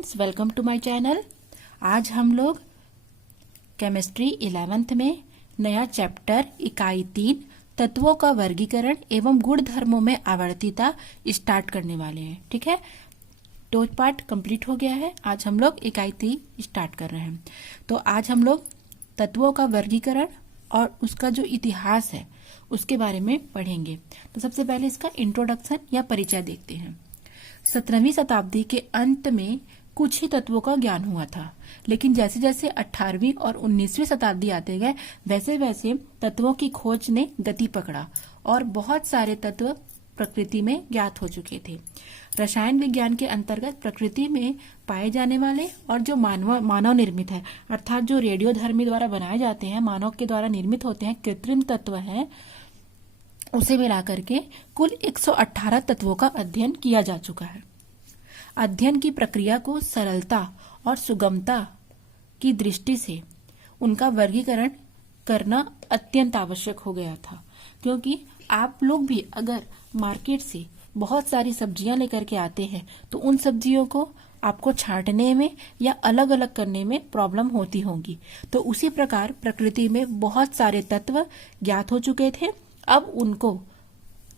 Friends, welcome to my channel. आज हम लोग केमिस्ट्री 11th में नया चैप्टर इकाई 3 तत्वों का वर्गीकरण एवं गुण धर्मों में आवर्तीता स्टार्ट करने वाले हैं। ठीक है, दो पार्ट कंप्लीट हो गया है। आज हम लोग इकाई 3 स्टार्ट कर रहे हैं। तो आज हम लोग तत्वों का वर्गीकरण और उसका जो इतिहास है उसके बारे में पढ़ेंगे। तो सबसे पहले इसका इंट्रोडक्शन या परिचय देखते हैं। 17वीं शताब्दी के अंत में कुछ ही तत्वों का ज्ञान हुआ था, लेकिन जैसे जैसे 18वीं और 19वीं शताब्दी आते गए वैसे वैसे तत्वों की खोज ने गति पकड़ा और बहुत सारे तत्व प्रकृति में ज्ञात हो चुके थे। रसायन विज्ञान के अंतर्गत प्रकृति में पाए जाने वाले और जो मानव निर्मित है, अर्थात जो रेडियोधर्मी द्वारा बनाए जाते हैं, मानव के द्वारा निर्मित होते हैं, कृत्रिम तत्व हैं, उसे मिलाकर के कुल 118 तत्वों का अध्ययन किया जा चुका है। अध्ययन की प्रक्रिया को सरलता और सुगमता की दृष्टि से उनका वर्गीकरण करना अत्यंत आवश्यक हो गया था, क्योंकि आप लोग भी अगर मार्केट से बहुत सारी सब्जियां लेकर के आते हैं तो उन सब्जियों को आपको छांटने में या अलग अलग करने में प्रॉब्लम होती होगी। तो उसी प्रकार प्रकृति में बहुत सारे तत्व ज्ञात हो चुके थे। अब उनको,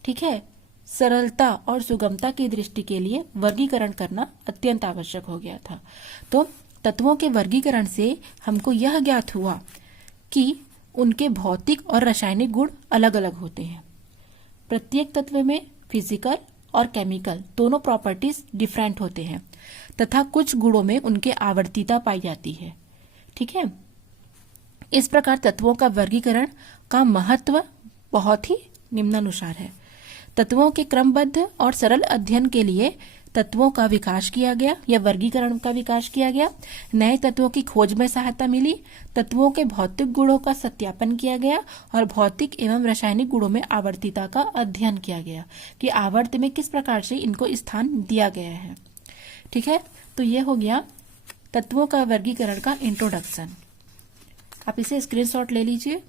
ठीक है, सरलता और सुगमता की दृष्टि के लिए वर्गीकरण करना अत्यंत आवश्यक हो गया था। तो तत्वों के वर्गीकरण से हमको यह ज्ञात हुआ कि उनके भौतिक और रासायनिक गुण अलग अलग होते हैं। प्रत्येक तत्व में फिजिकल और केमिकल दोनों प्रॉपर्टीज डिफरेंट होते हैं तथा कुछ गुणों में उनके आवर्तीता पाई जाती है। ठीक है, इस प्रकार तत्वों का वर्गीकरण का महत्व बहुत ही निम्नानुसार है। तत्वों के क्रमबद्ध और सरल अध्ययन के लिए तत्वों का विकास किया गया या वर्गीकरण का विकास किया गया। नए तत्वों की खोज में सहायता मिली। तत्वों के भौतिक गुणों का सत्यापन किया गया और भौतिक एवं रासायनिक गुणों में आवर्तीता का अध्ययन किया गया कि आवर्त में किस प्रकार से इनको स्थान दिया गया है। ठीक है, तो ये हो गया तत्वों का वर्गीकरण का इंट्रोडक्शन। आप इसे स्क्रीनशॉट ले लीजिए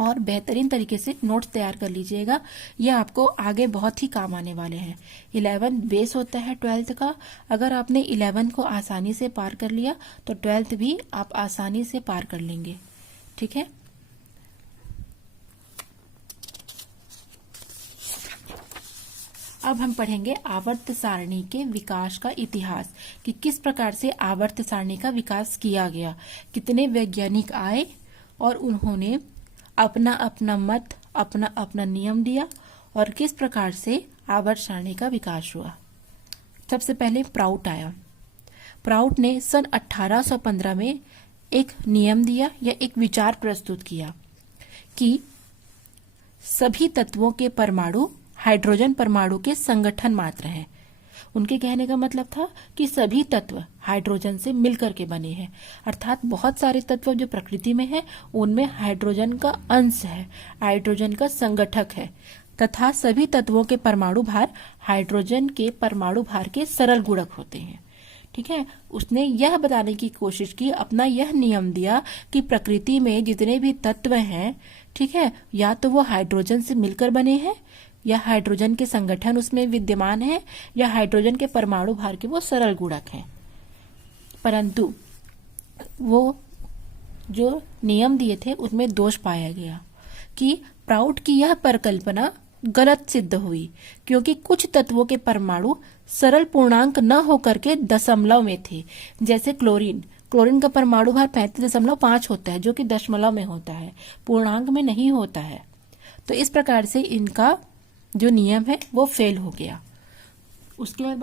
और बेहतरीन तरीके से नोट्स तैयार कर लीजिएगा। यह आपको आगे बहुत ही काम आने वाले हैं। 11 बेस होता है 12th का। अगर आपने 11 को आसानी से पार कर लिया तो 12th भी आप आसानी से पार कर लेंगे। ठीक है, अब हम पढ़ेंगे आवर्त सारणी के विकास का इतिहास कि किस प्रकार से आवर्त सारणी का विकास किया गया, कितने वैज्ञानिक आए और उन्होंने अपना अपना मत, अपना अपना नियम दिया और किस प्रकार से आवर्त सारणी का विकास हुआ। सबसे पहले प्राउट आया। प्राउट ने सन 1815 में एक नियम दिया या एक विचार प्रस्तुत किया कि सभी तत्वों के परमाणु हाइड्रोजन परमाणु के संगठन मात्र हैं। उनके कहने का मतलब था कि सभी तत्व हाइड्रोजन से मिलकर के बने हैं, अर्थात बहुत सारे तत्व जो प्रकृति में हैं उनमें हाइड्रोजन का अंश है, हाइड्रोजन का संगठक है तथा सभी तत्वों के परमाणु भार हाइड्रोजन के परमाणु भार के सरल गुणक होते हैं। ठीक है, उसने यह बताने की कोशिश की, अपना यह नियम दिया कि प्रकृति में जितने भी तत्व हैं, ठीक है, या तो वो हाइड्रोजन से मिलकर बने हैं या हाइड्रोजन के संगठन उसमें विद्यमान है या हाइड्रोजन के परमाणु भार के वो सरल गुणक हैं। परंतु वो जो नियम दिए थे उसमें दोष पाया गया कि प्राउट की यह परिकल्पना गलत सिद्ध हुई, क्योंकि कुछ तत्वों के परमाणु सरल पूर्णांक न होकर के दशमलव में थे। जैसे क्लोरीन का परमाणु भार 35.5 होता है, जो कि दशमलव में होता है, पूर्णांक में नहीं होता है। तो इस प्रकार से इनका जो नियम है वो फेल हो गया। उसके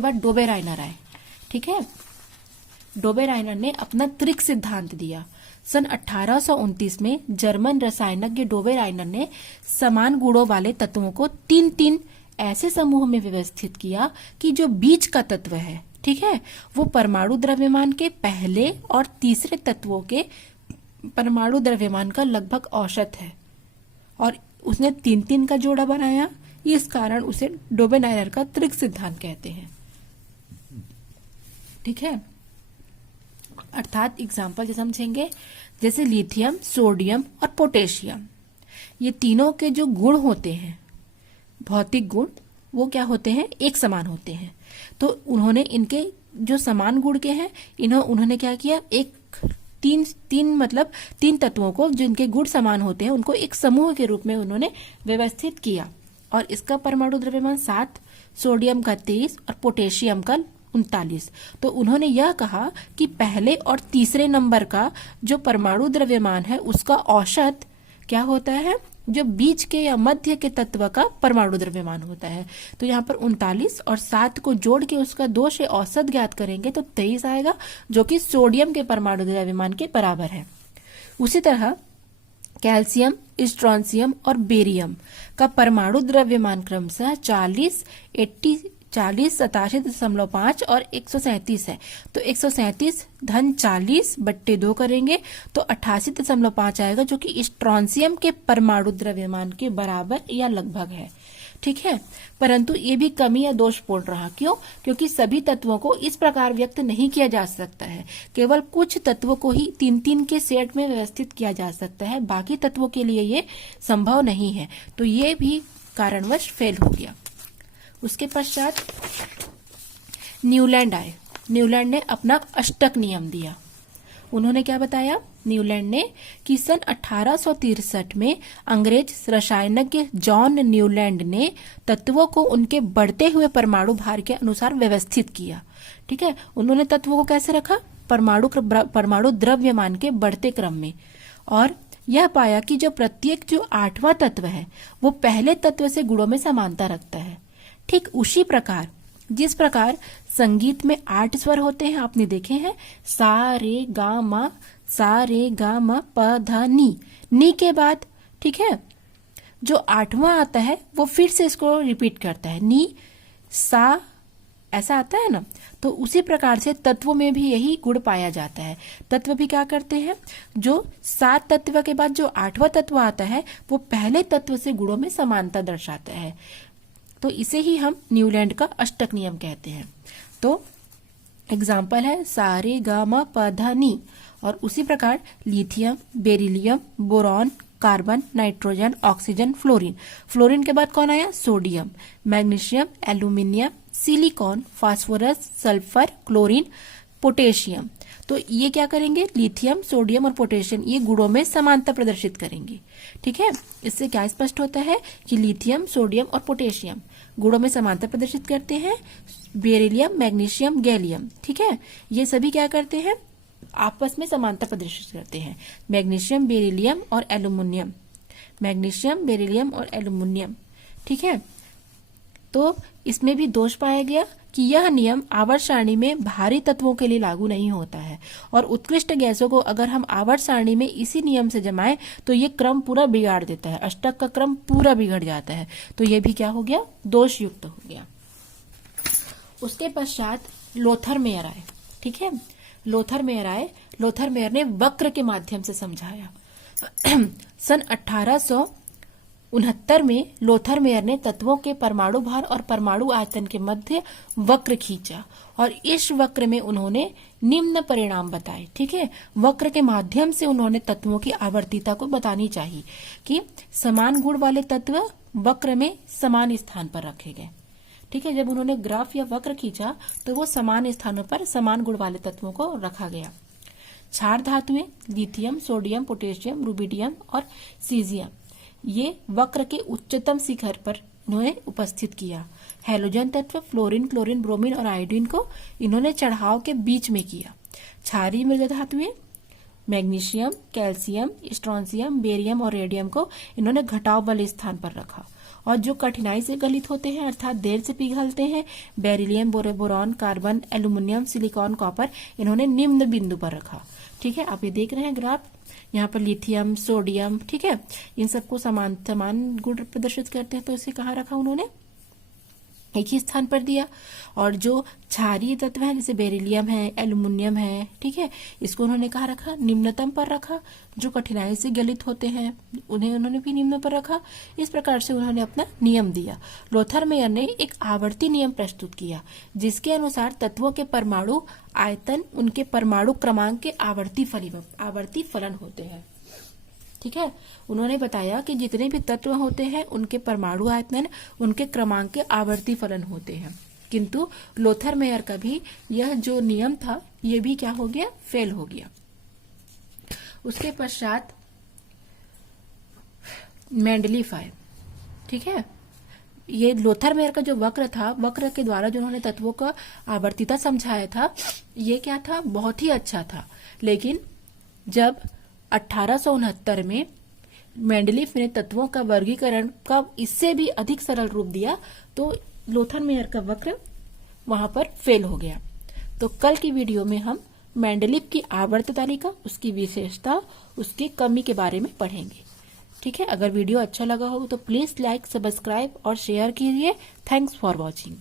बाद डोबेराइनर आए। ठीक है, डोबेराइनर ने अपना त्रिक सिद्धांत दिया। सन 1829 में जर्मन रसायनज्ञ डोबेराइनर ने समान गुणों वाले तत्वों को 3-3 ऐसे समूह में व्यवस्थित किया कि जो बीच का तत्व है, ठीक है, वो परमाणु द्रव्यमान के पहले और तीसरे तत्वों के परमाणु द्रव्यमान का लगभग औसत है, और उसने 3-3 का जोड़ा बनाया। इस कारण उसे डोबेराइनर का त्रिक सिद्धांत कहते हैं। ठीक है, अर्थात एग्जाम्पल समझेंगे, जैसे लिथियम, सोडियम और पोटेशियम, ये तीनों के जो गुण होते हैं, भौतिक गुण, वो क्या होते हैं, एक समान होते हैं। तो उन्होंने इनके जो समान गुण के हैं उन्होंने क्या किया, एक तीन तत्वों को जिनके गुण समान होते हैं उनको एक समूह के रूप में उन्होंने व्यवस्थित किया। और इसका परमाणु द्रव्यमान 7, सोडियम का 23 और पोटेशियम का 39। तो उन्होंने यह कहा कि पहले और तीसरे नंबर का जो परमाणु द्रव्यमान है उसका औसत क्या होता है, जो बीच के या मध्य के तत्व का परमाणु द्रव्यमान होता है। तो यहाँ पर 39 और 7 को जोड़ के उसका 2 से औसत ज्ञात करेंगे तो 23 आएगा, जो कि सोडियम के परमाणु द्रव्यमान के बराबर है। उसी तरह कैल्शियम, स्ट्रोंशियम और बेरियम का परमाणु द्रव्यमान क्रमशः 40, 87.5 और 137 है। तो 137 धन 40 बट्टे 2 करेंगे तो 88.5 आएगा, जो कि स्ट्रोंशियम के परमाणु द्रव्यमान के बराबर या लगभग है। ठीक है, परंतु ये भी कमी या दोषपूर्ण रहा। क्यों? क्योंकि सभी तत्वों को इस प्रकार व्यक्त नहीं किया जा सकता है, केवल कुछ तत्वों को ही 3-3 के सेट में व्यवस्थित किया जा सकता है, बाकी तत्वों के लिए ये संभव नहीं है। तो ये भी कारणवश फेल हो गया। उसके पश्चात न्यूलैंड आए। न्यूलैंड ने अपना अष्टक नियम दिया। उन्होंने क्या बताया, न्यूलैंड ने कि सन 1863 में अंग्रेज रसायनज्ञ जॉन न्यूलैंड ने तत्वों को उनके बढ़ते हुए परमाणु भार के अनुसार व्यवस्थित किया। ठीक है, उन्होंने तत्वों को कैसे रखा, परमाणु द्रव्यमान के बढ़ते क्रम में। और यह पाया कि जो प्रत्येक जो 8वां तत्व है वो पहले तत्व से गुणों में समानता रखता है। ठीक उसी प्रकार जिस प्रकार संगीत में 8 स्वर होते हैं, आपने देखे हैं, सा रे गा मा, सा रे गा मा प ध नी, नी के बाद ठीक है जो 8वां आता है वो फिर से इसको रिपीट करता है, नी सा, ऐसा आता है ना। तो उसी प्रकार से तत्वों में भी यही गुण पाया जाता है। तत्व भी क्या करते हैं, जो 7 तत्व के बाद जो 8वां तत्व आता है वो पहले तत्व से गुणों में समानता दर्शाता है। तो इसे ही हम न्यूलैंड का अष्टक नियम कहते हैं। तो एग्जाम्पल है सा रे गा मा प ध नी। और उसी प्रकार lithium, beryllium, boron, carbon, nitrogen, oxygen, fluorine. Fluorine के बाद कौन आया, sodium, magnesium, aluminium, silicon, phosphorus, sulphur, chlorine, potassium. तो ये क्या करेंगे, लिथियम, सोडियम और पोटेशियम ये गुणों में समानता प्रदर्शित करेंगे। ठीक है, इससे क्या स्पष्ट होता है कि लिथियम, सोडियम और पोटेशियम गुणों में समानता प्रदर्शित करते हैं। बेरिलियम, मैग्नीशियम, गैलियम, ठीक है, ये सभी क्या करते हैं, आपस में समानता प्रदर्शित करते हैं। मैग्नीशियम, बेरिलियम और एल्यूमिनियम, मैग्नीशियम, बेरिलियम और एल्यूमिनियम। ठीक है, तो इसमें भी दोष पाया गया कि यह नियम आवर्त सारणी में भारी तत्वों के लिए लागू नहीं होता है, और उत्कृष्ट गैसों को अगर हम आवर्त सारणी में इसी नियम से जमाएं तो ये क्रम पूरा बिगाड़ देता है, अष्टक का क्रम पूरा बिगड़ जाता है। तो ये भी क्या हो गया, दोष युक्त हो गया। उसके पश्चात लोथर मेयर आए। ठीक है, लोथर मेयर आए। लोथर मेयर ने वक्र के माध्यम से समझाया। सन 1869 में लोथर मेयर ने तत्वों के परमाणु भार और परमाणु आयतन के मध्य वक्र खींचा, और इस वक्र में उन्होंने निम्न परिणाम बताए। ठीक है, वक्र के माध्यम से उन्होंने तत्वों की आवर्तीता को बतानी चाहिए कि समान गुण वाले तत्व वक्र में समान स्थान पर रखे गए। ठीक है, जब उन्होंने ग्राफ या वक्र खींचा तो वो समान स्थानों पर समान गुण वाले तत्वों को रखा गया। क्षार धातुएं लिथियम, सोडियम, पोटेशियम, रुबिडियम और सीजियम ये वक्र के उच्चतम शिखर पर इन्होंने उपस्थित किया। हैलोजन तत्व फ्लोरीन, क्लोरीन, ब्रोमीन और आयोडीन को इन्होंने चढ़ाव के बीच में किया। क्षारीय मृद धातुएं मैग्नीशियम, कैल्शियम, स्ट्रोंशियम, बेरियम और रेडियम को इन्होंने घटाव वाले स्थान पर रखा। और जो कठिनाई से गलित होते हैं अर्थात देर से पिघलते हैं, beryllium, boron, carbon, aluminium, silicon, copper इन्होंने निम्न बिंदु पर रखा। ठीक है, आप ये देख रहे हैं ग्राफ, यहाँ पर लिथियम, सोडियम, ठीक है, इन सबको समान गुण प्रदर्शित करते हैं। तो इसे कहाँ रखा उन्होंने, एक ही स्थान पर दिया। और जो क्षारीय तत्व है जैसे बेरिलियम है, एल्यूमिनियम है, ठीक है, इसको उन्होंने कहाँ रखा, निम्नतम पर रखा। जो कठिनाई से गलित होते हैं उन्हें उन्होंने भी निम्न पर रखा। इस प्रकार से उन्होंने अपना नियम दिया। लोथर मेयर ने एक आवर्ती नियम प्रस्तुत किया जिसके अनुसार तत्वों के परमाणु आयतन उनके परमाणु क्रमांक के आवर्ती फलन होते हैं। ठीक है। उन्होंने बताया कि जितने भी तत्व होते हैं उनके परमाणु आयतन उनके क्रमांक के आवर्ती फलन होते हैं, किंतु लोथर मेयर का भी यह जो नियम था ये भी क्या हो गया, फेल हो गया। उसके पश्चात मेंडलीफ आए, ठीक है। ये लोथर मेयर का जो वक्र था, वक्र के द्वारा जो उन्होंने तत्वों का आवर्तिता समझाया था, ये क्या था, बहुत ही अच्छा था। लेकिन जब 1869 में मेंडलीफ ने तत्वों का वर्गीकरण का इससे भी अधिक सरल रूप दिया तो लोथर मेयर का वक्र वहां पर फेल हो गया। तो कल की वीडियो में हम मेंडलीफ की आवर्त तालिका, उसकी विशेषता, उसकी कमी के बारे में पढ़ेंगे, ठीक है। अगर वीडियो अच्छा लगा हो तो प्लीज लाइक, सब्सक्राइब और शेयर कीजिए। Thanks for watching.